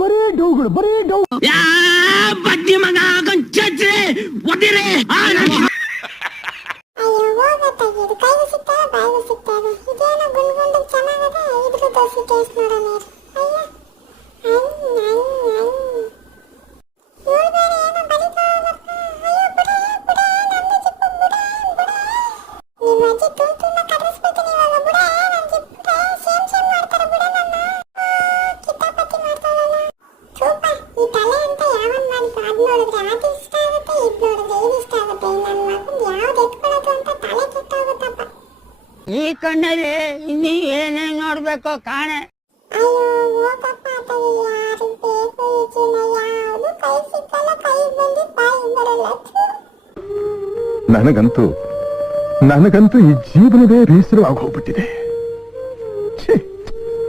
ಬರೀ ಡೌಗಳು ಬಡ್ಡಿ ಮಗ ಚಚ್ರೆ ಒದಿರೆ ಈ ಕಣ್ಣಲ್ಲಿ ಇನ್ನೀ ಏನೇನ್ ನೋಡ್ಬೇಕೋ ಕಾಣೆ. ನನಗಂತೂ ಈ ಜೀವನವೇ ಬೇಸರವಾಗಿ ಹೋಗ್ಬಿಟ್ಟಿದೆ.